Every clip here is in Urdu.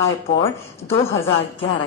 IPOR 2011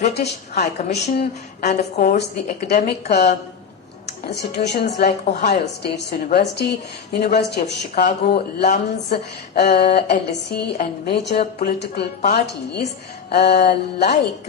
British High Commission, and of course the academic institutions like Ohio State University, University of Chicago, LUMS, LSE, and major political parties like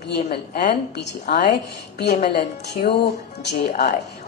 PMLN, PTI, PMLNQ, JI,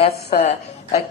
F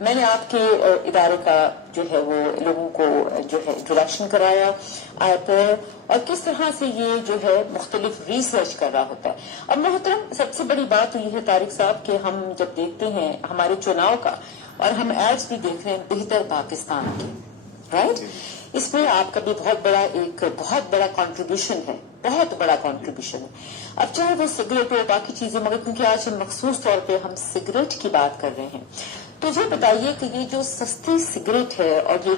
میں نے آپ کے ادارے کا جو ہے وہ لوگوں کو جو ہے انٹروڈکشن کرایا آئی پر، اور کس طرح سے یہ جو ہے مختلف ریسرچ کر رہا ہوتا ہے. اب محترم سب سے بڑی بات یہ ہے طارق صاحب کہ ہم جب دیکھتے ہیں ہمارے چناؤ کا، اور ہم ایڈز بھی دیکھ رہے ہیں بہتر پاکستان کے، رائٹ؟ اس میں آپ کا بھی بہت بڑا کنٹریبیوشن ہے، بہت بڑا کنٹریبیوشن ہے. اب چاہے وہ سگریٹ ہو باقی چیزیں، مگر کیونکہ آج ہم مخصوص طور پہ ہم سگریٹ کی بات کر رہے ہیں، تو یہ بتائیے کہ یہ جو سستی سگریٹ ہے اور یہ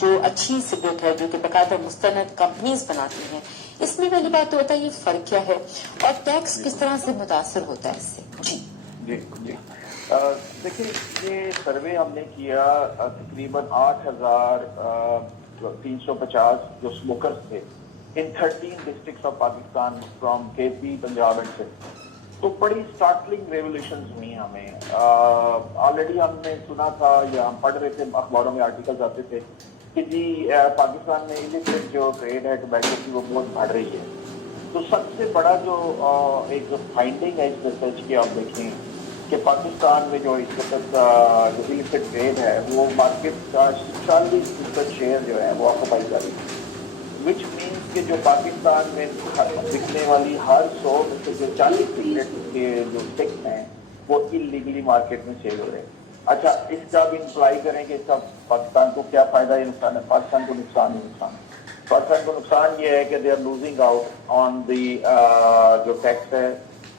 جو اچھی سگریٹ ہے جو کہ باقاعدہ مستند کمپنیز بناتی ہیں، اس میں پہلی بات تو بتائیے فرق کیا ہے اور ٹیکس کس طرح سے متاثر ہوتا ہے اس سے؟ جی جی دیکھیے، یہ سروے ہم نے کیا تقریباً 8,350 جو اسموکرز تھے ان 13 ڈسٹرکٹس آف پاکستان فرام کے پی، پنجاب اینڈ سندھ. تو بڑی اسٹارٹلنگ ریولیوشنز ہوئی ہمیں. آلریڈی ہم نے سنا تھا یا ہم پڑھ رہے تھے، اخباروں میں آرٹیکلز آتے تھے کہ جی پاکستان میں illicit جو ٹریڈ ہے ٹوبیکو کی وہ بہت بڑھ رہی ہے. تو سب سے بڑا جو ایک فائنڈنگ ہے اس ریسرچ کی آپ دیکھیں کہ پاکستان میں جو اس وقت جو illicit ٹریڈ ہے وہ مارکیٹ کا 40% شیئر جو ہے وہ آکوپائی کر رہی ہے. وچ مینس کہ جو پاکستان میں بکنے والی ہر 100 میں سے جو 40 سگریٹ کے جو اسٹکس ہیں وہ انلیگلی مارکیٹ میں سیل ہو رہے ہیں. اچھا، اس کا بھی امپلائی کریں کہ اس کا پاکستان کو کیا فائدہ ہے؟ نقصان ہے. پاکستان کو نقصان ہی نقصان ہے. پاکستان کو نقصان یہ ہے کہ they are losing out on the جو ٹیکس ہے،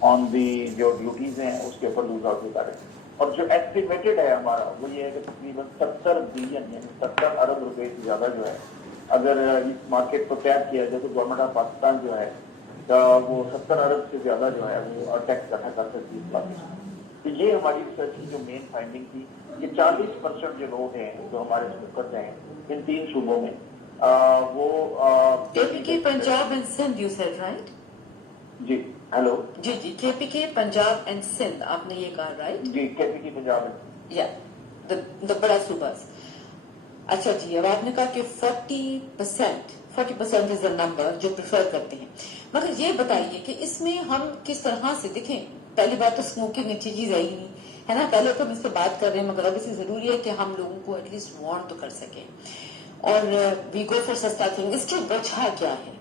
آن دی جو ڈیوٹیز ہیں اس کے اوپر لوز آؤٹ ہوتا ہے. اور جو ایسٹیمیٹڈ ہے ہمارا وہ یہ ہے کہ تقریباً 70 بلین یعنی 70 ارب روپے سے زیادہ جو ہے اگر اس مارکیٹ کو ٹیپ کیا جائے تو گورنمنٹ آف پاکستان جو ہے وہ 70 ارب سے زیادہ جو ہے وہ ٹیکس اکٹھا کر سکتی ہے پاکستان. تو یہ ہماری ریسرچ کی جو مین فائنڈنگ تھی کہ 40% جو لوگ ہیں جو ہمارے اسموکرز ہیں ان 3 صوبوں میں وہ K P K Punjab and Sindh, you said right? جی ہیلو جی K P K Punjab and Sindh آپ نے یہ کہا رائٹ؟ جی کے پی کے پنجاب یا دا بڑا صوبہ. اچھا جی، اب آپ نے کہا کہ 40% از دا نمبر جو پریفر کرتے ہیں، مگر یہ بتائیے کہ اس میں ہم کس طرح سے دیکھیں. پہلی بات تو اسموکنگ اچھی چیز ہے ہی نہیں ہے نا، پہلے تو ہم اس پہ بات کر رہے ہیں، مگر اب اسے ضروری ہے کہ ہم لوگوں کو ایٹ لیسٹ وارن تو کر سکیں. اور وی گو فار سستا تھنگ، اس کی وجہ کیا ہے؟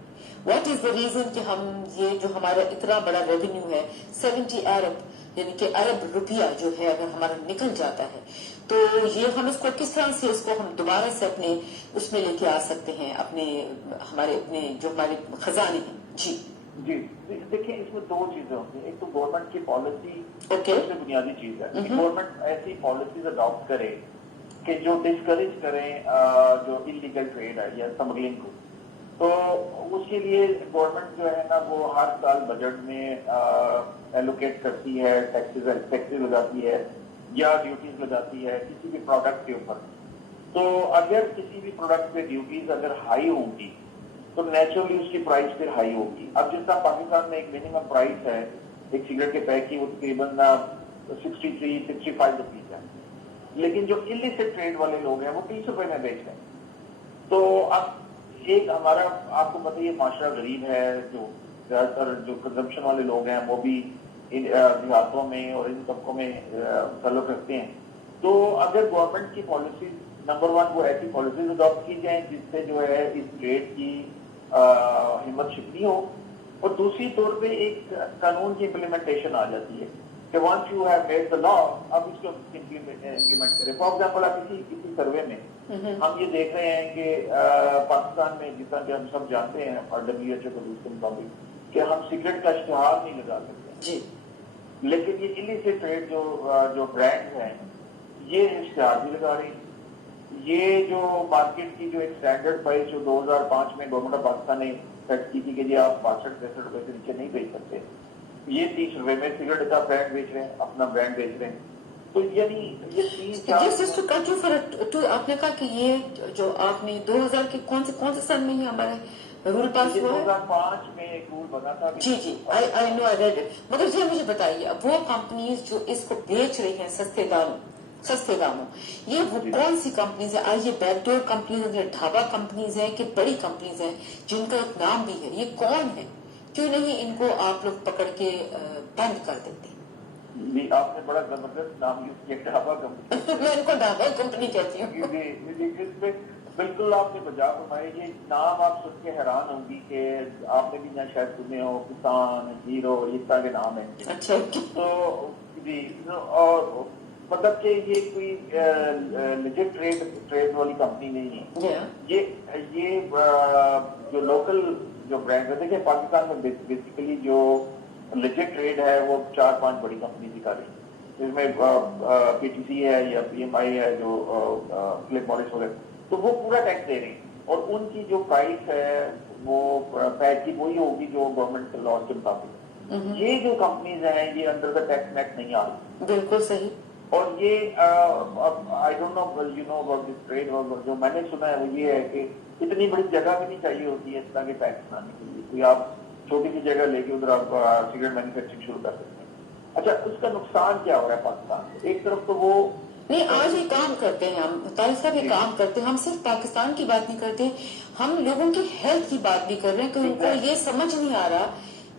واٹ از دا ریزن کہ ہم یہ جو ہمارا اتنا بڑا ریونیو ہے 70 ارب یعنی کہ ارب روپیہ جو ہے اگر ہمارا نکل جاتا ہے تو یہ ہم اس کو کس طرح سے اس کو ہم دوبارہ سے اپنے اس میں لے کے آ سکتے ہیں، اپنے جو ہمارے خزانے ہیں. جی دیکھیں، اس میں 2 چیزیں ہوتی ہیں. ایک تو گورنمنٹ کی پالیسی اوکے، سب سے بنیادی چیز ہے کہ گورنمنٹ ایسی پالیسیز اڈاپٹ کرے کہ جو ڈسکریج کریں جو انلیگل ٹریڈ ہے یا اسمگلنگ کو. تو اس کے لیے گورنمنٹ جو ہے نا وہ ہر سال بجٹ میں ایلوکیٹ کرتی ہے، ٹیکسز لگاتی ہے یا ڈیوٹیز لگاتی ہے کسی بھی پروڈکٹ کے اوپر. تو اگر کسی بھی پروڈکٹ پہ ڈیوٹیز اگر ہائی ہوں گی تو نیچرلی اس کی پرائس پھر ہائی ہوگی. اب جس طرح پاکستان میں ایک منیمم پرائس ہے ایک سگریٹ کے پیک کی، وہ تقریباً 63-65 روپیز ہے. لیکن جو illicit ٹریڈ والے لوگ ہیں وہ 30 روپے میں بیچ رہے ہیں. تو اب ایک ہمارا آپ کو پتہ یہ معاشرہ غریب ہے، جو زیادہ تر جو کنزمپشن والے لوگ ہیں وہ بھی دیہاتوں میں اور ان طبقوں میں تعلق رکھتے ہیں. تو اگر گورنمنٹ کی پالیسیز نمبر 1 وہ ایسی پالیسیز اڈاپٹ کی جائیں جس سے جو ہے اس ٹریڈ کی ہمت شکنی ہو، اور دوسری طور پہ ایک قانون کی امپلیمنٹیشن آ جاتی ہے کہ once you have made the law اب اس کو امپلیمنٹ کرے. فار ایگزامپل آپ کسی سروے میں ہم یہ دیکھ رہے ہیں کہ پاکستان میں جس طرح کہ ہم سب جانتے ہیں اور WHO کو دوسرے مطابق کہ ہم سگریٹ کا اشتہار نہیں لگا سکتے جی، لیکن یہ illicit ٹریڈ جو برانڈ ہیں یہ اشتہار بھی لگا رہی ہیں. یہ جو مارکیٹ کی جو ایک اسٹینڈرڈ پرائس جو 2005 میں گورنمنٹ آف پاکستان نے سیٹ کی تھی کہ جی آپ 62-63 روپے سے نیچے نہیں بیچ سکتے، یہ 30 روپے میں سگریٹ کا برانڈ بیچ رہے ہیں، اپنا برانڈ بیچ رہے ہیں. تو یعنی یہ 3-4 آپ نے کہا کہ یہ جو آپ نے 2000 کے کون سے سن میں ہی ہمارے رول پاس ہوا ہے؟ 2005 میں ایک رول بنا تھا. جی آئی نو، آئی ریڈ اٹ. مگر یہ مجھے بتائیے اب وہ کمپنیز جو اس کو بیچ رہی ہیں سستے داموں، یہ وہ کون سی کمپنیز ہیں؟ آج یہ بیک ڈور کمپنیز ہیں، ڈھابا کمپنیز ہیں کہ بڑی کمپنیز ہیں جن کا ایک نام بھی ہے؟ یہ کون ہے؟ کیوں نہیں ان کو آپ لوگ پکڑ کے بند کر دیتے؟ جی آپ نے بڑا زبردست نام یوز کیا ڈھابا کمپنی. میں ان کو ڈھابا کمپنی کہتی ہوں. جی اس میں بالکل آپ نے بجا فرمایا. یہ نام آپ سن کے حیران ہوں گی کہ آپ نے بھی نہ شاید سنے ہو, کسان, ہیرو, اس طرح کے نام ہیں. اچھا تو جی اور مطلب کہ یہ کوئی لیجٹ ٹریڈ والی کمپنی نہیں ہے. یہ جو لوکل جو برانڈ ہے, دیکھیں پاکستان میں بیسیکلی جو لیجٹ ٹریڈ ہے وہ 4-5 بڑی کمپنی دکھا رہی ہے, جس میں پی ٹی سی ہے یا پی ایم آئی ہے جو فلپ مارس وغیرہ, تو وہ پورا ٹیکس دے رہی ہیں اور ان کی جو پرائس ہے وہ پیک کی وہی ہوگی جو گورنمنٹ کے لاس کے مطابق. یہ جو کمپنیز ہیں یہ انڈر دا ٹیکس نیٹ نہیں آ رہی. بالکل صحیح. اور یہ I don't know you know about this trade, جو میں نے سنا ہے وہ یہ ہے کہ اتنی بڑی جگہ بھی نہیں چاہیے ہوتی ہے اس طرح کے ٹیکس بنانے کے لیے. کوئی آپ چھوٹی سی جگہ لے کے ادھر آپ سگریٹ مینوفیکچرنگ شروع کر سکتے ہیں. اچھا اس کا نقصان کیا ہو رہا ہے پاکستان میں؟ ایک طرف تو وہ نہیں, آج یہ کام کرتے ہیں ہم, طارق صاحب یہ کام کرتے ہیں. ہم صرف پاکستان کی بات نہیں کرتے, ہم لوگوں کی ہیلتھ کی بات بھی کر رہے ہیں کہ ان کو یہ سمجھ نہیں آ رہا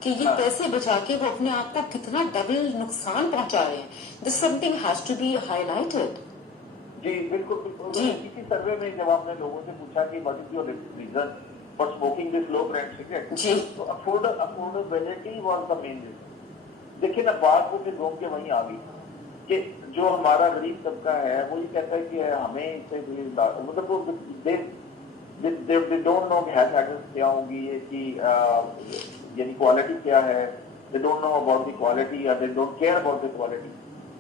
کہ یہ پیسے بچا کے وہ اپنے آپ کو کتنا ڈبل نقصان پہنچا رہے ہیں. This something has to be ہائی لائٹڈ. جی بالکل بالکل. اسی سروے میں جب آپ نے لوگوں سے پوچھا کہ what is your reason for smoking this low brand cigarette, جی تو affordability was the main reason. دیکھیں نا بات کو پھر گھوم کے وہیں آ گئی کہ جو ہمارا غریب طبقہ ہے وہ یہ کہتا ہے کہ ہمیں اس سے مطلب وہ ڈونٹ نو ہیلتھ ہیزرڈ کیا ہوں گی, اس کی یعنی کوالٹی کیا ہے. they don't know about the quality or they don't care about the quality,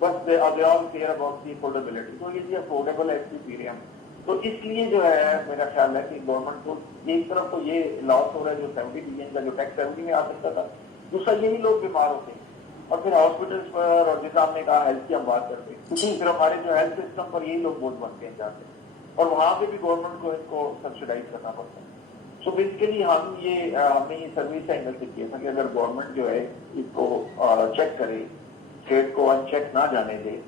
but they all care about the affordability. تو یہ افورڈیبل ہے اس کی پیریم. تو اس لیے جو ہے میرا خیال ہے کہ گورنمنٹ کو ایک طرف تو یہ لاس ہو رہا ہے جو 70 بلین کا جو ٹیکس 70 میں آ سکتا تھا, دوسرا یہی لوگ بیمار ہوتے ہیں اور پھر ہاسپٹلس پر, اور جیسا ہم نے کہا ہیلتھ کی ہم بات کرتے ہیں, پھر ہمارے جو ہیلتھ سسٹم پر یہی لوگ بوجھ بنتے ہیں جاتے ہیں, اور وہاں پہ بھی گورنمنٹ کو ان کو سبسیڈائز کرنا پڑتا ہے. سو بیسیکلی ہمیں یہ سروس کا اینگل سے کیا تھا کہ اگر گورنمنٹ جو ہے اس کو چیک کرے, اسٹیٹ کو ان چیک نہ جانے دے,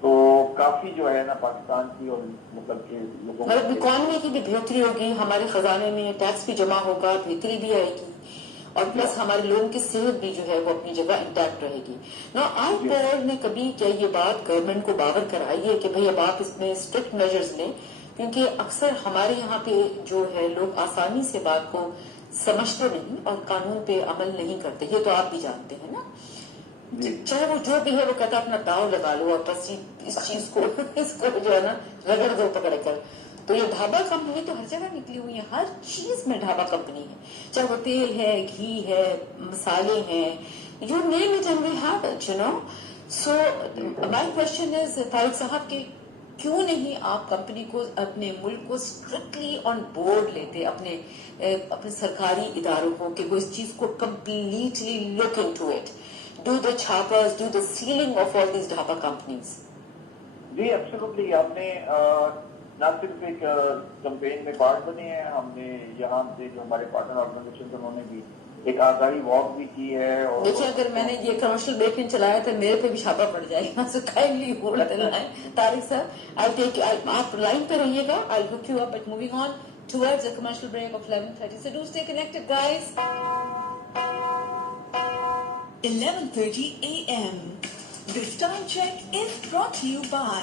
تو کافی جو ہے نا پاکستان کی اور مطلب کہ لوگوں اکانومی کی بھی بہتری ہوگی, ہمارے خزانے میں ٹیکس بھی جمع ہوگا, بہتری بھی آئے گی, اور پلس ہمارے لوگوں کی صحت بھی جو ہے وہ اپنی جگہ انٹیکٹ رہے گی. نا آئی پور نے کبھی کیا یہ بات گورنمنٹ کو باور کرائی ہے کہ بھئی اب آپ اس میں اسٹرکٹ میجرز لیں, کیونکہ اکثر ہمارے یہاں پہ جو ہے لوگ آسانی سے بات کو سمجھتے نہیں اور قانون پہ عمل نہیں کرتے, یہ تو آپ بھی جانتے ہیں نا. چاہے وہ جو بھی ہے وہ کہتا ہے اپنا داؤ لگا لو اور بس اس چیز کو اس کو جو ہے نا رگڑ دو پکڑ کر. تو یہ ڈھابا کمپنی تو ہر جگہ نکلی ہوئی ہے, ہر چیز میں ڈھابا کمپنی ہے, چاہے وہ تیل ہے, گھی ہے, مسالے ہیں, you name it and we have it, you know. So my question is Tariq صاحب کہ کیوں نہیں آپ کمپنی کو, اپنے ملک کو اسٹرکٹلی آن بورڈ لیتے, اپنے سرکاری اداروں کو, کہ وہ اس چیز کو completely look into it, do the چھاپرز, do the sealing of all these dhaba companies. جی ایبسولوٹلی. آپ نے نہ صرف ایک کمپین میں پارٹ بنے ہیں, ہم نے یہاں سے جو ہمارے پارٹنر آرگنائزیشن انہوں نے بھی ایک آگاہی واک بھی کی ہے. اور دیکھیے اگر میں نے یہ کمرشل بریک نہیں چلایا تو میرے پہ بھی چھاپا پڑ جائے گا, so kindly hold the line. Tariq Sahab I take, آپ لائن پہ رہیے گا, I look you up, but moving on towards a commercial break of 11:30. So do stay connected, guys. 11:30 a.m. This time check is brought to you by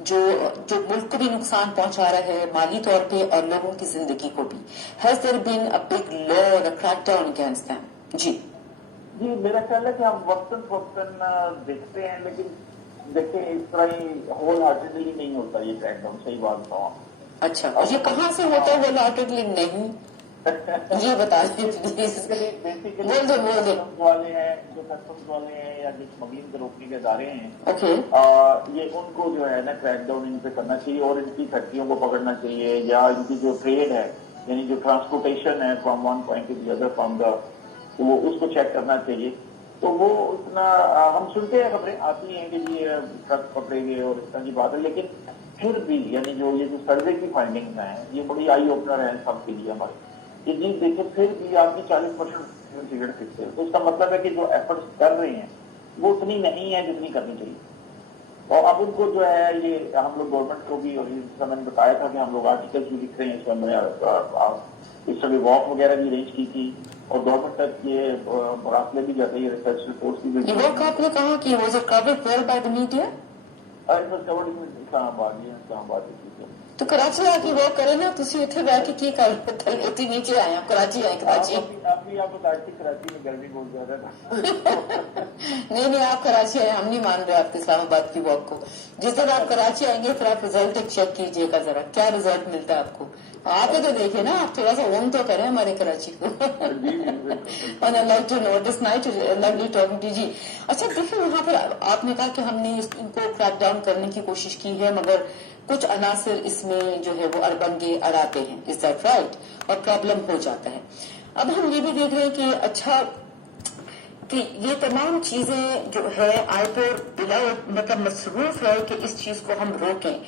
جو ملک کو بھی نقصان پہنچا رہا ہے مالی طور پہ اور لوگوں کی زندگی کو بھی. Has there been a big لا اور کریک ڈاؤن اگینسٹ دیم؟ جی میرا خیال ہے کہ ہم وقتاً دیکھتے ہیں، لیکن دیکھیں اس طرح ہی ہول ہارٹیڈلی نہیں ہوتا یہ کریک ڈاؤن، صحیح بات بتاؤں. اچھا، یہ کہاں سے ہوتا ہے ہول ہارٹیڈلی نہیں؟ یہ بتا دیں پلیز. بول دو کسٹمز والے ہیں یا جو اسمگلنگ کے روکنے کے ادارے ہیں، اوکے. یہ ان کو جو ہے نا کریک ڈاؤن ان پہ کرنا چاہیے اور ان کی فیکٹریوں کو پکڑنا چاہیے، یا ان کی جو ٹریڈ ہے یعنی جو ٹرانسپورٹیشن ہے from one point to the other from the, وہ اس کو چیک کرنا چاہیے. تو وہ اتنا ہم سنتے ہیں خبریں آتی ہیں کہ یہ ٹرک پکڑے گئے اور اس طرح کی بات ہے، لیکن پھر بھی یعنی یہ جو سروے کی فائنڈنگز ہیں یہ بڑی آئی اوپنر ہیں سب کے لیے ہمارے. کہ جی دیکھیں پھر بھی آپ کی 40% سگریٹ پیتے ہیں، تو اس کا مطلب ہے کہ جو ایفرٹس کر رہے ہیں وہ اتنی نہیں ہے جتنی کرنی چاہیے. اور اب ان کو جو ہے یہ ہم لوگ گورنمنٹ کو بھی، اور میں نے بتایا تھا کہ ہم لوگ آرٹیکلس بھی لکھ رہے ہیں، اس میں نے اس طرح واک وغیرہ بھی ارینج کی تھی اور گورنمنٹ تک یہ مراسلے بھی جاتے ہیں، ریسرچ رپورٹس بھی. یہ واک آپ نے کہاں کی؟ Was it covered well by the media? Islamabad تو کراچی آ کے واک کرے نا، تھی اتنے بہ کے کی کر اتنی نیچے آئے کراچی آئے کراچی. آپ بتاتے کراچی میں گرمی بہت زیادہ تھا. نہیں آپ کراچی آئے، ہم نہیں مان رہے آپ کے اسلام آباد کی واک کو. جس دن آپ کراچی آئیں گے پھر آپ ریزلٹ چیک کیجئے گا ذرا کیا ریزلٹ ملتا ہے آپ کو. آ کے تو دیکھیں نا، آپ تھوڑا سا اون تو کریں ہمارے کراچی کو. جی اچھا دیکھیں وہاں پر آپ نے کہا کہ ہم نے ان کو کریک ڈاؤن کرنے کی کوشش کی ہے، مگر کچھ عناصر اس میں جو ہے وہ اربنگے اڑاتے ہیں. Is that right? اور پرابلم ہو جاتا ہے. اب ہم یہ بھی دیکھ رہے ہیں کہ اچھا کہ یہ تمام چیزیں جو ہے آئیپور بلا مطلب مصروف ہے کہ اس چیز کو ہم روکیں،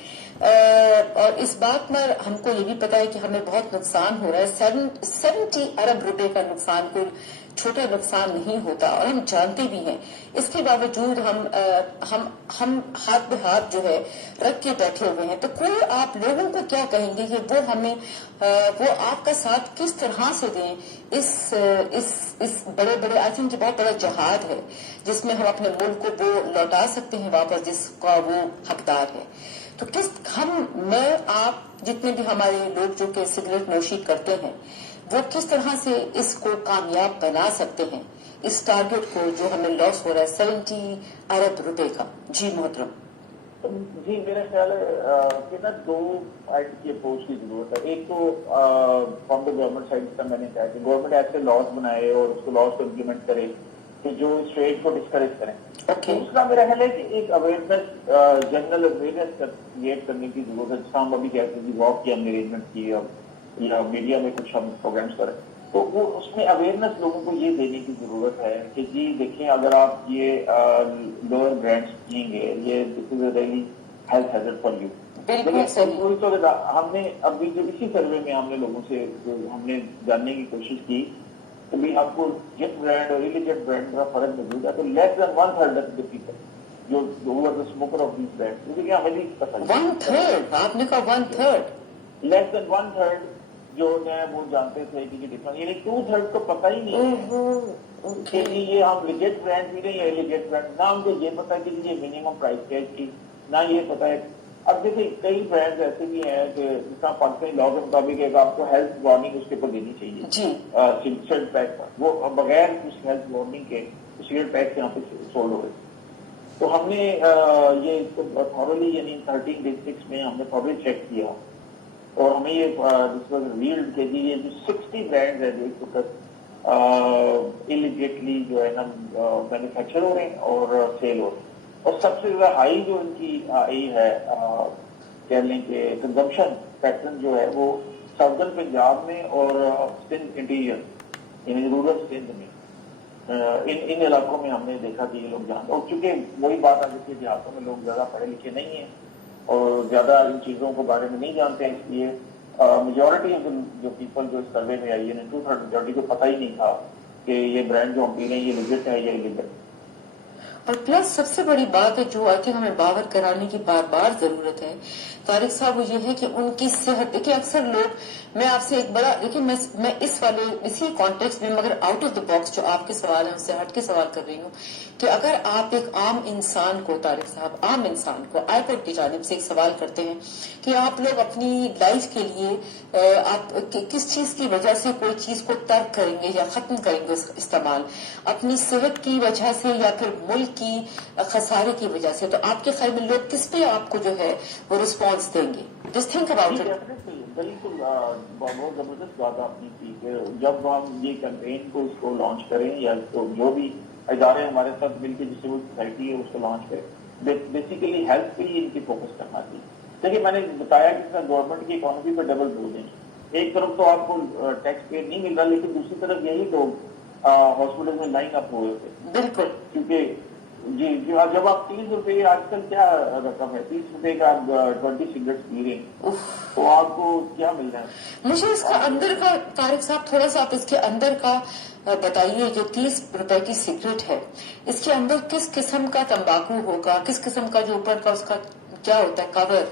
اور اس بات پر ہم کو یہ بھی پتا ہے کہ ہمیں بہت نقصان ہو رہا ہے. 70 ارب روپے کا نقصان، کوئی چھوٹا نقصان نہیں ہوتا اور ہم جانتے بھی ہیں. اس کے باوجود ہم ہاتھ بہاتھ جو ہے رکھ کے بیٹھے ہوئے ہیں. تو کوئی آپ لوگوں کو کیا کہیں گے کہ وہ ہمیں وہ آپ کا ساتھ کس طرح سے دیں اس بڑے آئی تھنک بہت بڑا جہاد ہے جس میں ہم اپنے ملک کو وہ لوٹا سکتے ہیں واپس جس کا وہ حقدار ہے. تو میں آپ جتنے بھی ہمارے لوگ جو کہ سگریٹ نوشی کرتے ہیں وہ کس طرح سے اس کو کامیاب بنا سکتے ہیں، اس ٹارگٹ کو جو ہمیں لاس ہو رہا ہے 70 ارب روپے کا؟ جی محترم. جی میرا خیال ہے کہ نا دو سائڈ کی اپروچ کی ضرورت ہے. ایک تو فرام دا گورنمنٹ سائڈ کا میں نے کہا کہ گورنمنٹ ایسے لاز بنائے اور اس کو لاز کو امپلیمنٹ کرے کہ جو اس ٹریڈ کو ڈسکریج کریں. دوسرا میرا خیال ہے کہ ایک اویئرنیس جنرل اویئرنیس کریٹ کرنے کی ضرورت ہے. جس کا ہم ابھی کہتے ہیں واک کی ہم نے ارینجمنٹ کی یا میڈیا میں کچھ ہم پروگرامس کریں، تو وہ اس میں اویئرنیس لوگوں کو یہ دینے کی ضرورت ہے کہ جی دیکھیں اگر آپ یہ لوئر برانڈس پئیں گے یہ this is a really health hazard for you. ہم نے ابھی جو اسی سروے میں ہم نے لوگوں سے ہم نے جاننے کی کوشش کی کہ بھی آپ کو جیٹ برانڈ اور ایلیجنٹ برانڈ کا فرق موجود ہے. تو لیس دین 1/3 آف دی پیپل جو اسموکر آف دیز برانڈ، کیونکہ ہمیں نہیں پتا 1/3 آپ نے کہا 1/3 لیس دین 1/3 جو ہے وہ جانتے تھے کہ ڈفرنٹ، یعنی 2/3 کو پتہ ہی نہیں ہے کہ یہ ہم لیجٹ برانڈ بھی نہیں ہے لیجٹ برانڈ. نہ ہم کو یہ پتا کہ یہ منیمم پرائس کیا ہے کی، نہ یہ پتا ہے. اب دیکھیں کئی برانڈ ایسے بھی ہیں کہ جس کا پاکستانی لاء کے مطابق ہے کہ آپ کو ہیلتھ وارننگ اس کے اوپر دینی چاہیے سگریٹ پیک پر، وہ بغیر اس ہیلتھ وارننگ کے سگریٹ پیک یہاں پہ سولڈ ہو گئے. تو ہم نے یہ تھورلی یعنی 13 ڈسٹرکٹس میں ہم نے تھورلی چیک کیا اور ہمیں یہ ریلڈ کے لیے جو 60 برانڈز ہیں جو اس وقت ایلیجیٹلی جو ہے نا مینوفیکچر ہو رہے ہیں اور سیل ہو رہے ہیں. اور سب سے زیادہ ہائی جو ان کی آئی ہے کہہ لیں کہ کنزمپشن پیٹرن جو ہے وہ ساؤدرن پنجاب میں اور سندھ انٹیریئر یعنی رورل سندھ میں ان علاقوں میں ہم نے دیکھا کہ یہ لوگ جانتے. اور چونکہ وہی بات آ جاتی ہے دیہاتوں میں لوگ زیادہ پڑھے لکھے نہیں ہیں اور زیادہ ان چیزوں کے بارے میں نہیں جانتے ہیں، اس لیے میجورٹی جو پیپل جو اس سروے میں آئی ہے 2/3 میجورٹی کو پتہ ہی نہیں تھا کہ یہ برانڈ جو ہم پی رہے ہیں یہ لیجٹ ہے یا ایلیجنٹ. اور پلس سب سے بڑی بات ہے جو آئی تھنک ہمیں باور کرانے کی بار بار ضرورت ہے طارق صاحب، وہ یہ ہے کہ ان کی صحت. دیکھیں اکثر لوگ، میں آپ سے ایک بڑا، دیکھیں میں اسی کانٹیکسٹ میں مگر آؤٹ آف دا باکس جو آپ کے سوال ہیں اس سے ہٹ کے سوال کر رہی ہوں کہ اگر آپ ایک عام انسان کو، طارق صاحب عام انسان کو آئی پوڈ کی جانب سے ایک سوال کرتے ہیں کہ آپ لوگ اپنی لائف کے لیے آپ کس چیز کی وجہ سے کوئی چیز کو ترک کریں گے یا ختم کریں گے استعمال، اپنی صحت کی وجہ سے یا پھر ملک کی خسارے کی وجہ سے، تو آپ کے خیال میں لوگ کس پہ آپ کو جو ہے وہ رسپانس دیں گے؟ Just think about it. بالکل بہت زبردست بات آپ نے کی کہ جب ہم یہ کیمپین کو اس کو لانچ کریں یا اس کو جو بھی ادارے ہمارے ساتھ مل کے جس سے وہ سوسائٹی ہے اس کو لانچ کریں، بیسیکلی ہیلتھ پہ ہی ان کی فوکس کرنا چاہیے. دیکھیے میں نے بتایا کہ گورنمنٹ کی اکانومی پہ ڈبل بول دیں، ایک طرف تو آپ کو ٹیکس پے نہیں مل رہا لیکن دوسری طرف یہی لوگ ہاسپٹل میں لائن اپ ہوئے تھے. بالکل. کیونکہ جی جب آپ 30 روپے، آج کل کیا رقم ہے، 30 روپے کا آپ 20 سگریٹ پی رہے ہیں تو آپ کو کیا مل رہا ہے؟ مجھے اس کا اندر کا طارق صاحب تھوڑا سا آپ اس کے اندر کا بتائیے، جو 30 روپے کی سگریٹ ہے اس کے اندر کس قسم کا تمباکو ہوگا، کس قسم کا جو اوپر کا اس کا کیا ہوتا ہے کور،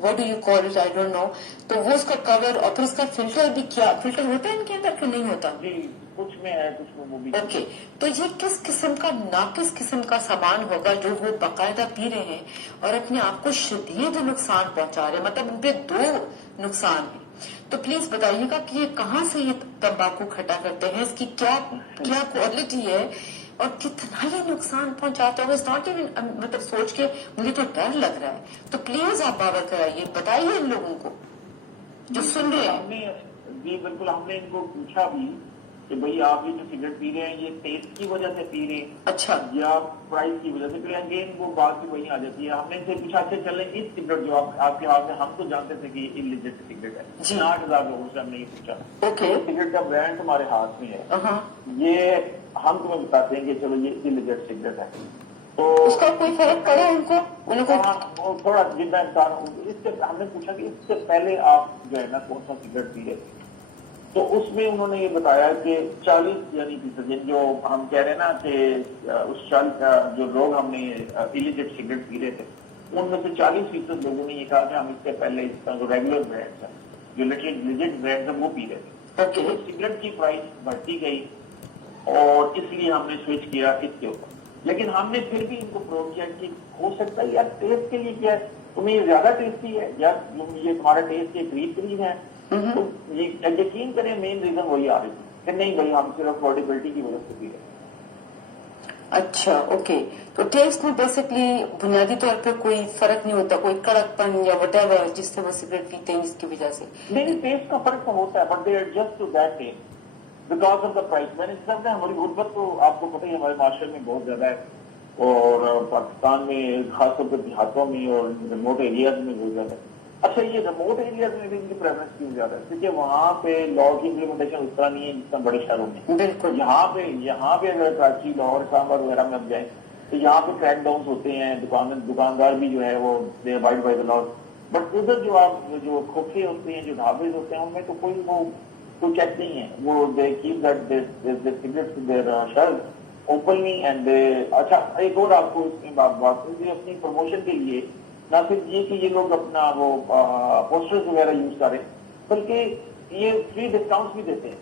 what do you call it, I don't know, تو وہ اس کا کور اور پھر اس کا فلٹر بھی، کیا فلٹر ہوتا ہے ان کے اندر کہ نہیں ہوتا؟ جی کچھ میں ہے کچھ میں وہ بھی. اوکے، تو یہ کس قسم کا ناقص قسم کا سامان ہوگا جو وہ باقاعدہ پی رہے ہیں اور اپنے آپ کو شدید نقصان پہنچا رہے ہیں، مطلب ان پہ 2 نقصان ہیں. تو پلیز بتائیے گا کہ یہ کہاں سے یہ تمباکو کھٹا کرتے ہیں، اس کی کیا کوالٹی ہے اور کتنا یہ نقصان پہنچاتا ہے. ناٹ ایون، مطلب سوچ کے مجھے تو ڈر لگ رہا ہے. تو پلیز آپ باور کرائیے، بتائیے ان لوگوں کو جو سن رہے ہیں. جی بالکل، ہم نے ان کو پوچھا بھی کہ بھئی آپ یہ جو سگریٹ پی رہے ہیں یہ ٹیسٹ کی وجہ سے پی رہے ہیں اچھا یا پرائز کی وجہ سے، پھر اگین وہ بات بھی وہیں آ جاتی ہے. ہم نے ان سے پوچھا اچھا چلیں اس سگریٹ جو آپ کے ہاتھ میں، ہم تو جانتے تھے کہ یہ انلیجٹ سگریٹ ہے، 60,000 لوگوں سے ہم نے یہ پوچھا. اوکے، سگریٹ کا برانڈ تمہارے ہاتھ میں ہے، یہ ہم تمہیں بتاتے ہیں کہ چلو یہ انلیجٹ سگریٹ ہے. تو اس کا کوئی فرق پڑا ان کو؟ تھوڑا جتنا انسان اس سے ہم نے پوچھا کہ اس سے پہلے آپ جو ہے نا کون سا سگریٹ پی رہے تھے، تو اس میں انہوں نے یہ بتایا کہ 40 یعنی جو ہم کہہ رہے ہیں نا کہ اس 40 جو لوگ ہم نے انلیجٹ سگریٹ پی رہے تھے ان میں سے 40% لوگوں نے یہ کہا کہ ہم اس سے پہلے اس کا جو ریگولر برانڈ ہے، جو لیجٹ برانڈ ہے وہ پی رہے تھے. تو سگریٹ کی پرائس بڑھتی گئی اور اس لیے ہم نے سوئچ کیا اس کے اوپر. لیکن ہم نے پھر بھی ان کو پروو کیا کہ ہو سکتا ہے یار ٹیسٹ کے لیے کیا ہے، تمہیں یہ زیادہ ٹیسٹی ہے یا یہ تمہارا ٹیسٹ کے قریب ہے، تو یقین کریں مین ریزن وہی آ رہی تھی کہ نہیں بھائی ہم صرف افورڈیبلٹی کی وجہ سے پی رہے ہیں. اچھا اوکے، تو ٹیسٹ میں بیسکلی بنیادی طور پہ کوئی فرق نہیں ہوتا، کوئی کڑک پن یا وٹ ایور جس سے وہ سگریٹ پیتے ہیں جس کی وجہ سے؟ نہیں، ٹیسٹ کا فرق تو ہوتا ہے but they adjust to that taste because of the price. میں نے سمجھا ہماری غربت تو آپ کو پتہ ہی ہمارے معاشرے میں بہت زیادہ ہے اور پاکستان میں خاص طور پہ دیہاتوں میں اور ریموٹ ایریاز میں بہت زیادہ ہے. اچھا یہ ریموٹ ایریاز میں بھی ان کی پریفرنس کیوں زیادہ ہے؟ کیونکہ وہاں پہ لا کی امپلیمنٹیشن اس طرح نہیں ہے جس طرح بڑے شہروں میں. بالکل. یہاں پہ اگر کراچی، لاہور، اسلام آباد وغیرہ میں اب جائیں تو یہاں پہ کریک ڈاؤنس ہوتے ہیں، دکاندار بھی جو ہے وہ they abide by the law. But ادھر جو آپ جو کھوکھے ہوتے ہیں، جو ڈھابے ہوتے ہیں، ان میں تو کوئی چیک نہیں ہے. وہ they keep that cigarette their shelf openly and اچھا ایک اور آپ کو اس میں بات اپنی پروموشن کے لیے نہ صرف یہ کہ یہ لوگ اپنا وہ پوسٹرز وغیرہ یوز کریں بلکہ یہ فری ڈسکاؤنٹس بھی دیتے ہیں.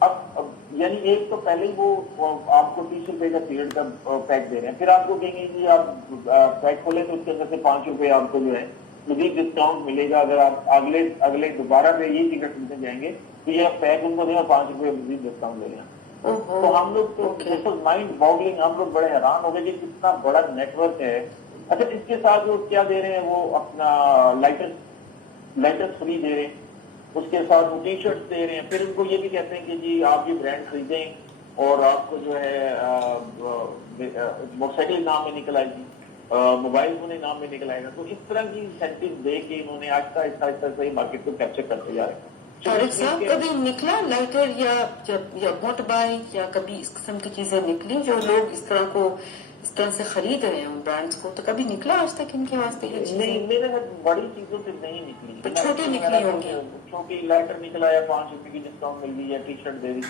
اب یعنی ایک تو پہلے ہی وہ آپ کو 30 روپے کا سگریٹ کا پیک دے رہے ہیں، پھر آپ کو کہیں گے کہ آپ پیک کھولیں تو اس کے اندر سے 5 روپے آپ کو جو ہے مزید ڈسکاؤنٹ ملے گا. اگر آپ اگلے دوبارہ پہ یہ سگریٹ خریدنے جائیں گے تو یہ پیک ان کو دیں اور 5 روپے مزید ڈسکاؤنٹ لے لیں. تو ہم لوگ تو مائنڈ باگلنگ، ہم لوگ بڑے حیران ہو گئے کہ کتنا بڑا نیٹ ورک ہے. اچھا اس کے ساتھ وہ کیا دے رہے ہیں، وہ اپنا لائٹرز فری دے رہے ہیں، اس کے ساتھ وہ ٹی شرٹس دے رہے ہیں. پھر ان کو یہ بھی کہتے ہیں کہ جی آپ یہ برانڈ خریدیں اور آپ کو جو ہے موٹر سائیکل نام میں نکل آئے گی، موبائل فون نام میں نکل آئے گا. تو اس طرح کی انسینٹیو دے کے انہوں نے آہستہ آہستہ سے ہی مارکیٹ کو کیپچر کرتے جا رہے ہیں. طارق صاحب کبھی نکلا لائٹر یا موٹر بائک یا کبھی اس قسم کی چیزیں نکلی جو لوگ اس طرح سے خرید رہے ہیں ان برانڈز کو، تو کبھی نکلا آج تک ان کے واسطے یہ چیزیں؟ نہیں، میرے گھر بڑی چیزوں سے نہیں نکلی، چھوٹی نکلی ہوں گی. چھوٹی لائٹر نکلا یا 5 روپے کی ڈسکاؤنٹ مل گئی یا ٹی شرٹ دے دی،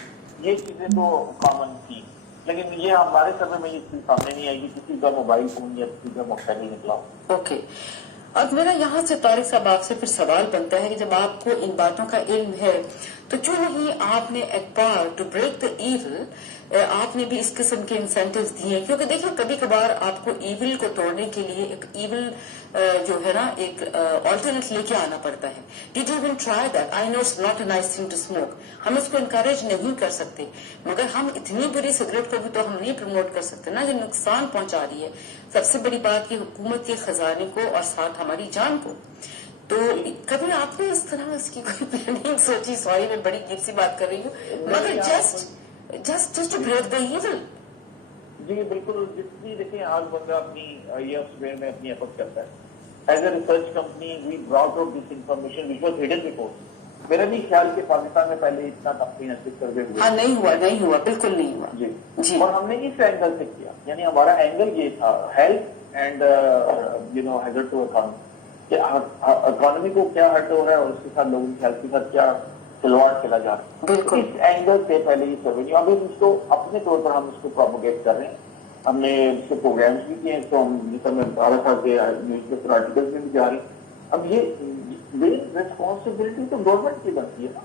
یہ چیزیں تو کامن تھی. لیکن یہ ہمارے سمے میں یہ چیز سامنے نہیں آئی کہ کسی کا موبائل فون یا کسی کا موبائل نہیں نکلا. اوکے. اب میرا یہاں سے طارق صاحب آپ سے پھر سوال بنتا ہے کہ جب آپ کو ان باتوں کا علم ہے تو کیوں نہیں آپ نے ایکپار ٹو بریک دا ایول آپ نے بھی اس قسم کے انسینٹیوز دیے؟ کیونکہ دیکھیں کبھی کبھار آپ کو ایول کو توڑنے کے لیے ایک ایول جو ہے نا ایک آلٹرنیٹ لے کے آنا پڑتا ہے. Did you even try that? I know it's not a nice thing to smoke. ہم اس کو انکریج نہیں کر سکتے مگر ہم اتنی بری سگریٹ کو بھی تو ہم نہیں پروموٹ کر سکتے نا جو نقصان پہنچا رہی ہے. سب سے بڑی بات یہ حکومت کے خزانے کو اور ساتھ ہماری جان کو. تو کبھی آپ نے اس طرح اس کی کوئی پلاننگ سوچی؟ سوری میں بڑی عجیب سی بات کر رہی ہوں مگر just to break the evil. جی بالکل. جتنی دیکھیں آج بندہ اپنی یہ سویر میں اپنی ایفرٹ کرتا ہے. As a research company we brought out this information which was hidden before. میرا نہیں خیال کہ پاکستان میں پہلے اتنا کمپریہنسو سروے ہوا. ہاں نہیں ہوا بالکل نہیں ہوا. جی اور ہم نے اس اینگل سے کیا. یعنی ہمارا اینگل یہ تھا health and hazard to economy کہ اکانومی کو کیا ہرٹ ہو رہا ہے اور اس کے ساتھ لوگوں کی ہیلتھ کے ساتھ کیا کھلواڑ کھیلا جا رہا ہے. اس اینگل سے پہلے یہ سروے اب اس کو اپنے طور پر ہم اس کو پروپوگیٹ کر رہے ہیں. ہم نے اس کے پروگرامس بھی کیے ہیں تو ہم جس میں 12 سال کے نیوز پیپر آرٹیکلس میں بھی جا رہے ہیں. اب یہ ریسپانسبلٹی تو گورنمنٹ کی بنتی ہے نا.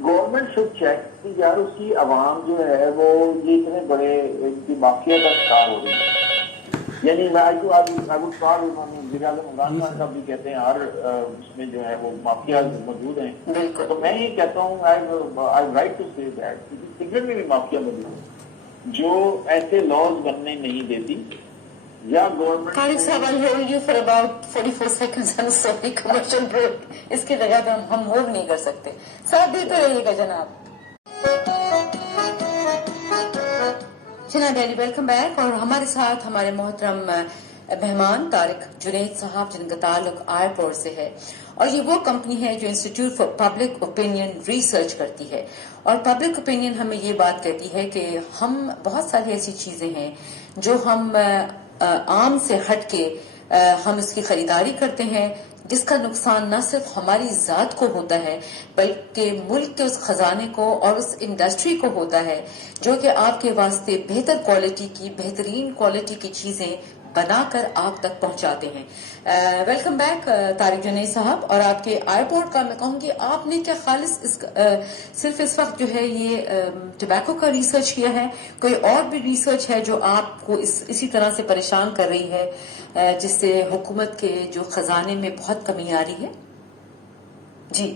گورنمنٹ شوڈ چیک کہ یار اس کی عوام جو ہے وہ یہ اتنے بڑے ان کی مافیا کا شکار ہو رہی ہے. یعنی عمران خان صاحب بھی کہتے ہیں ہر اس میں جو ہے وہ مافیا موجود ہیں. تو میں یہ کہتا ہوں آئی رائٹ ٹو سے دیٹ سگریٹ میں بھی مافیا موجود ہے جو ایسے لاز بننے نہیں دیتی یا گورنمنٹ. طارق صاحب I'll hold you for about 44 seconds and sorry commercial break. اس کی جگہ پہ ہم موو نہیں کر سکتے. ساتھ دیتے رہیے گا جناب. جناب ویلکم بیک. اور ہمارے ساتھ ہمارے محترم مہمان طارق جنید صاحب جن کا تعلق آئی پور سے ہے اور یہ وہ کمپنی ہے جو institute for public opinion research کرتی ہے. اور پبلک اوپینین ہمیں یہ بات کہتی ہے کہ ہم بہت ساری ایسی چیزیں ہیں جو ہم عام سے ہٹ کے ہم اس کی خریداری کرتے ہیں جس کا نقصان نہ صرف ہماری ذات کو ہوتا ہے بلکہ ملک کے اس خزانے کو اور اس انڈسٹری کو ہوتا ہے جو کہ آپ کے واسطے بہتر کوالٹی کی بہترین کوالٹی کی چیزیں بنا کر آپ تک پہنچاتے ہیں. ویلکم بیک طارق جنید صاحب. اور آپ کے آئی پورٹ کا میں کہوں گی آپ نے کیا خالص صرف اس وقت جو ہے یہ ٹبیکو کا ریسرچ کیا ہے؟ کوئی اور بھی ریسرچ ہے جو آپ کو اسی طرح سے پریشان کر رہی ہے جس سے حکومت کے جو خزانے میں بہت کمی آ رہی ہے؟ جی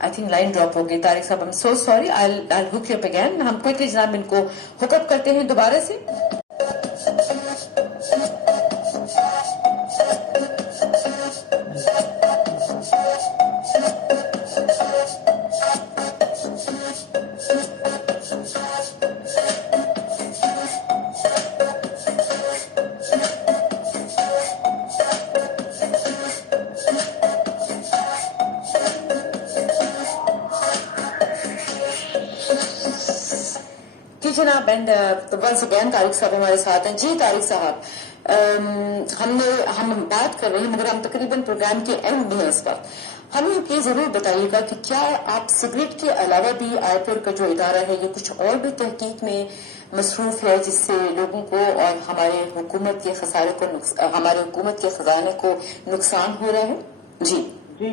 آئی تھنک لائن ڈراپ ہو گئی. طارق صاحب I'm so sorry. I'll hook you up again. ہم کوئکلی جناب ان کو ہوک اپ کرتے ہیں دوبارہ سے. جناب اینڈ ونس اگین طارق صاحب ہمارے ساتھ ہیں. جی طارق صاحب ہم بات کر رہے ہیں مگر ہم تقریباً پروگرام کے اینڈ میں ہیں اس وقت. ہمیں یہ ضرور بتائیے گا کہ کیا آپ سگریٹ کے علاوہ بھی آئی پور کا جو ادارہ ہے یہ کچھ اور بھی تحقیق میں مصروف ہے جس سے لوگوں کو اور ہمارے حکومت کے ہمارے حکومت کے خزانے کو نقصان ہو رہا ہے؟ جی جی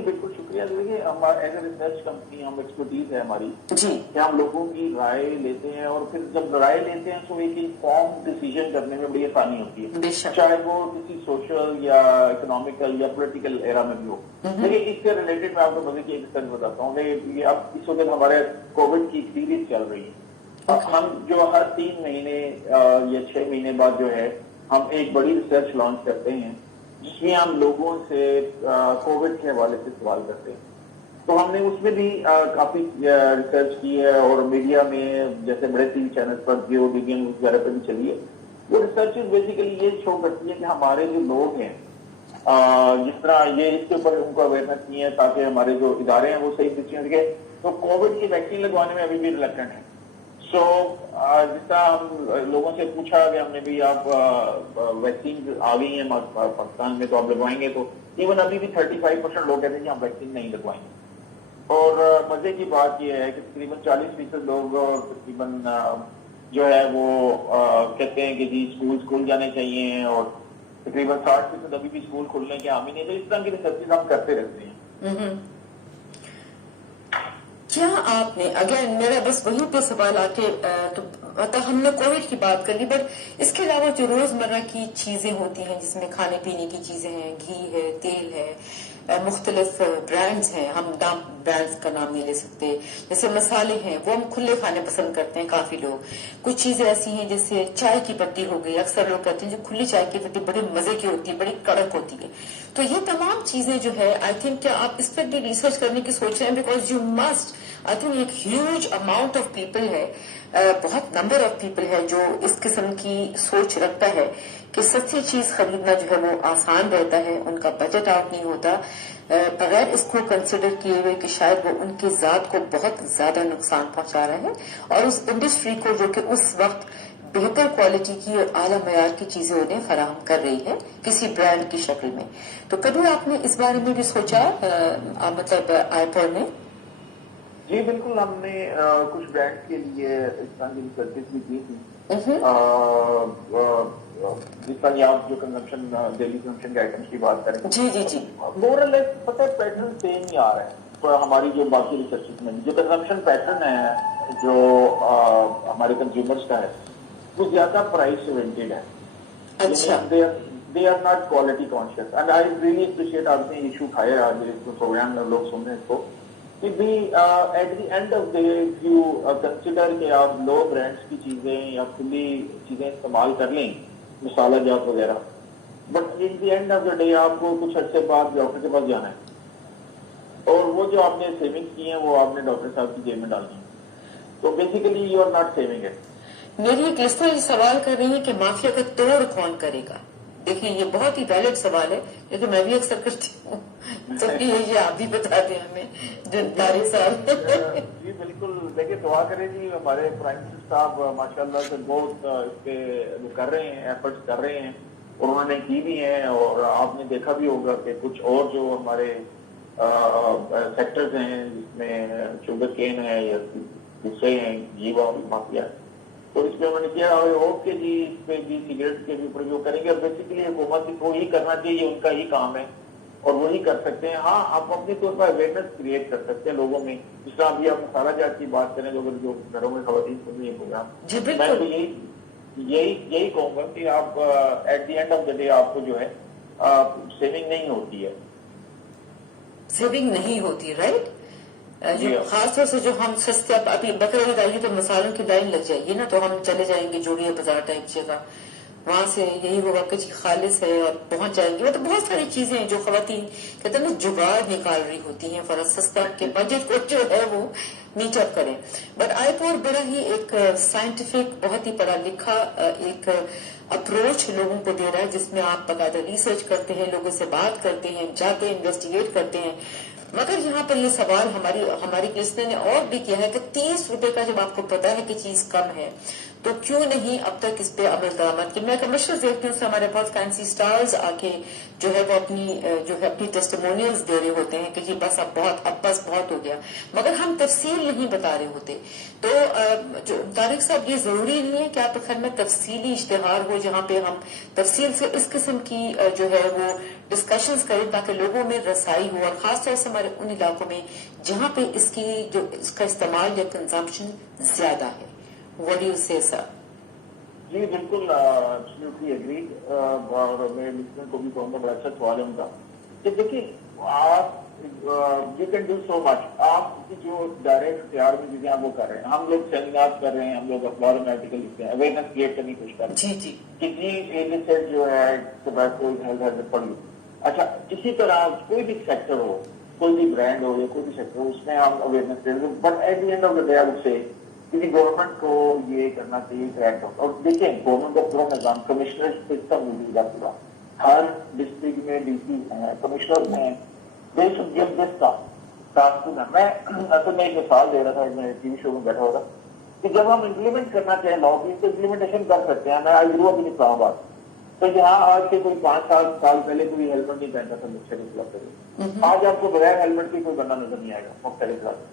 بالکل شکریہ. دیکھیے ہمارا ایز اے ریسرچ کمپنی ہم ایکسپرٹیز ہے ہماری جی کہ ہم لوگوں کی رائے لیتے ہیں اور پھر جب رائے لیتے ہیں تو ایک انفارم ڈیسیژن کرنے میں بڑی آسانی ہوتی ہے چاہے وہ کسی سوشل یا اکنامیکل یا پولیٹیکل ایرا میں بھی ہو. لیکن اس سے ریلیٹڈ میں آپ کو مزے کی ایک سچ بتاتا ہوں کہ اب اس وقت ہمارے کووڈ کی سیریز چل رہی ہے. ہم جو ہر 3 مہینے یا 6 مہینے بعد جو ہے ہم ایک بڑی ریسرچ لانچ کرتے ہیں جس میں ہم لوگوں سے کووڈ کے حوالے سے سوال کرتے ہیں. تو ہم نے اس میں بھی کافی ریسرچ کی ہے اور میڈیا میں جیسے بڑے ٹی وی چینل پر جیو ڈی بی نیوز وغیرہ پہ بھی چلی ہے. وہ ریسرچ بیسیکلی یہ شو کرتی ہے کہ ہمارے جو لوگ ہیں جس طرح یہ اس کے اوپر ان کو اویئرنیس نہیں ہے تاکہ ہمارے جو ادارے ہیں وہ صحیح ڈیسیژن لیں. تو کووڈ کی ویکسین لگوانے میں ابھی بھی ریلیکٹنٹ ہیں. سو جس طرح ہم لوگوں سے پوچھا کہ ہم نے بھی آپ ویکسین آ گئی ہیں پاکستان میں تو آپ لگوائیں گے, تو ایون ابھی بھی 35% لوگ کہتے ہیں کہ ہم ویکسین نہیں لگوائیں گے. اور مزے کی بات یہ ہے کہ تقریباً 40% لوگ تقریباً جو ہے وہ کہتے ہیں کہ جی اسکول کھل جانے چاہیے اور تقریباً 60% ابھی بھی اسکول کھلنے کے حامی نہیں، تو اس طرح کی ریسرچز ہم کرتے رہتے ہیں. کیا آپ نے اگر میرا بس وہیں پہ سوال آ کے تو مطلب ہم نے کووڈ کی بات کر لی، بٹ اس کے علاوہ جو روزمرہ کی چیزیں ہوتی ہیں جس میں کھانے پینے کی چیزیں ہیں، گھی ہے، تیل ہے، مختلف برانڈز ہیں، ہم برانڈز کا نام نہیں لے سکتے، جیسے مسالے ہیں وہ ہم کھلے کھانے پسند کرتے ہیں کافی لوگ. کچھ چیزیں ایسی ہیں جیسے چائے کی پتی ہو گئی، اکثر لوگ کہتے ہیں جو کھلی چائے کی پتی بڑے مزے کی ہوتی ہے، بڑی کڑک ہوتی ہے. تو یہ تمام چیزیں جو ہے آئی تھنک کیا آپ اس پر بھی ریسرچ کرنے کی سوچ رہے ہیں؟ Because you must, I think ایک ہیوج اماؤنٹ آف پیپل ہے، بہت نمبر آف پیپل ہے جو اس قسم کی سوچ رکھتا ہے کہ سچی چیز خریدنا جو ہے وہ آسان رہتا ہے، ان کا بجٹ آؤٹ نہیں ہوتا، بغیر اس کو کنسیڈر کیے ہوئے کہ شاید وہ ان کی ذات کو بہت زیادہ نقصان پہنچا رہا ہے، اور اس انڈسٹری کو جو کہ اس وقت بہتر کوالٹی کی اور اعلیٰ معیار کی چیزیں انہیں فراہم کر رہی ہے کسی برانڈ کی شکل میں. تو کبھی آپ نے اس بارے میں بھی سوچا مطلب آئیپور نے؟ جی بالکل، ہم نے کچھ برانڈ کے لیے اس طرح کی ریسرچز بھی کی تھی. جس طرح آپ جو کنزمپشن ڈیلی کنزمپشن کے آئٹمس کی بات کریں، جی مور اور لیس پتہ ہے پیٹرن سیم ہی آ رہا ہے ہماری جو باقی ریسرچز میں. جو کنزمپشن پیٹرن ہے جو ہمارے کنزیومرز کا ہے وہ زیادہ پرائز اورینٹیڈ ہے. اچھا، they are not quality conscious, and I really appreciate آپ نے ایشو اٹھایا آج اس پروگرام میں لوگ سن رہے ہیں اس کو کہ بھی at the end of day you consider کہ آپ لو برانڈس کی چیزیں یا کھلی چیزیں استعمال کر لیں، مسالہ جات وغیرہ، but in the end of the day آپ کو کچھ عرصے بعد ڈاکٹر کے پاس جانا ہے اور وہ جو آپ نے سیونگس کی ہیں وہ آپ نے ڈاکٹر صاحب کی جیب میں ڈالنی ہے. تو basically you are not saving it. میری ایک لسٹر یہ سوال کر رہی ہے کہ مافیا کا توڑ کون کرے گا؟ دیکھیں یہ بہت ہی ویلڈ سوال ہے لیکن میں بھی اکثر کرتی ہوں، تو یہ آپ بھی بتا دیں ہمیں جو طارق صاحب. جی بالکل، دیکھیے دعا کریں جی، ہمارے پرائم منسٹر صاحب ماشاءاللہ سے بہت اس پہ کر رہے ہیں، ایفرٹس کر رہے ہیں اور انہوں نے کی بھی ہیں. اور آپ نے دیکھا بھی ہوگا کہ کچھ اور جو ہمارے سیکٹرز ہیں جس میں شوگر کین ہے یا دوسرے ہیں جیوا مافیا، تو اس پہ انہوں نے کیا ہوپ کہ جی اس پہ بھی سگریٹ کے بھی اوپر بھی کریں گے. اور بیسیکلی حکومت کو ہی کرنا چاہیے، ان کا ہی کام ہے اور وہی کر سکتے ہیں. ہاں آپ اپنے طور پر اویئرنیس کریٹ کر سکتے ہیں لوگوں میں. جس طرح ابھی آپ مسالہ جات کی بات کریں جو گھروں میں خواتین سن رہی ہے پروگرام، جی میں تو بالکل یہی کہوں گا کہ آپ at the end of the day آپ کو جو ہے سیونگ نہیں ہوتی ہے. سیونگ نہیں ہوتی، رائٹ؟ خاص طور سے جو ہم سستے ابھی بکرا آئے گی تو مسالوں کی لائن لگ جائے گی نا، تو ہم چلے جائیں گے جوڑیے بازار ٹائپ جگہ، وہاں سے یہی ہوگا کہ خالص ہے اور پہنچ جائیں گے. مطلب بہت ساری چیزیں ہیں جو خواتین کہتے ہیں نا جگاڑ نکال رہی ہوتی ہیں فرض سستا کے بجٹ کو جو ہے وہ میٹ اپ کریں. بٹ آئیپور بڑا ہی ایک سائنٹیفک، بہت ہی پڑھا لکھا ایک اپروچ لوگوں کو دے رہا ہے جس میں آپ باقاعدہ ریسرچ کرتے ہیں، لوگوں سے بات کرتے ہیں، جاتے ہیں، انویسٹیگیٹ کرتے ہیں. مگر یہاں پر یہ سوال ہماری لسنر نے اور بھی کیا ہے کہ 30 روپے کا جب آپ کو پتا ہے کہ چیز کم ہے تو کیوں نہیں اب تک اس پہ عمل درآمد کی. میں کمرشل دیکھتی ہوں، ہمارے بہت فینسی سٹارز آ کے جو ہے وہ اپنی ٹیسٹیمونیلز دے رہے ہوتے ہیں کہ جی بس اب بہت ہو گیا، مگر ہم تفصیل نہیں بتا رہے ہوتے. تو جو طارق صاحب یہ ضروری نہیں ہے کہ آپ کے خیال میں تفصیلی اشتہار ہو جہاں پہ ہم تفصیل سے اس قسم کی جو ہے وہ ڈسکشنز کریں تاکہ لوگوں میں رسائی ہو، اور خاص طور سے ہمارے ان علاقوں میں جہاں پہ اس کا استعمال یا کنزمپشن زیادہ ہے. What do you say, sir? جی بالکل ایبسلیوٹلی ایگریڈ. اور میں لسنر کو بھی کہوں گا، بڑا اچھا سوال ہے ان کا کہ دیکھیے آپ یو کین ڈو سو مچ. آپ کی جو ڈائریکٹ اختیار میں چیزیں آپ وہ کر رہے ہیں، ہم لوگ سیمینار کر رہے ہیں، ہم لوگ اخباروں میں آرٹیکل لکھتے ہیں، اویئرنیس کریٹ کرنے کی کوشش کر رہے ہیں جی کسی ایریا سے جو ہے ٹوبیکو ہیلتھ پڑھ لو. اچھا اسی طرح کوئی بھی سیکٹر ہو، کوئی بھی برانڈ ہو یا کوئی بھی سیکٹر ہو، اس میں ہم اویئرنیس کریں گے. But at the end of the day I would say کسی گورنمنٹ کو یہ کرنا چاہیے کریکٹ. اور دیکھیں گورنمنٹ کا پورا نظام کمشنر سسٹم موجود ہے پورا، ہر ڈسٹرکٹ میں ڈی سی ہیں، کمشنر ہیں. They should give this task to them. میں ایک مثال دے رہا تھا، میں ٹی وی شو میں بیٹھا ہوا تھا کہ جب ہم امپلیمنٹ کرنا چاہیں لا کی تو امپلیمنٹیشن کر سکتے ہیں. میں آئی گرو اپ ان اسلام آباد، تو یہاں آج سے کوئی 5 سال پہلے کوئی ہیلمٹ نہیں پہنتا تھا مختلف علاقے میں. آج آپ کو بغیر ہیلمٹ کے کوئی بندہ نظر نہیں آئے گا مختلف علاقے.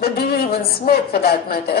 But do you even smoke for that matter?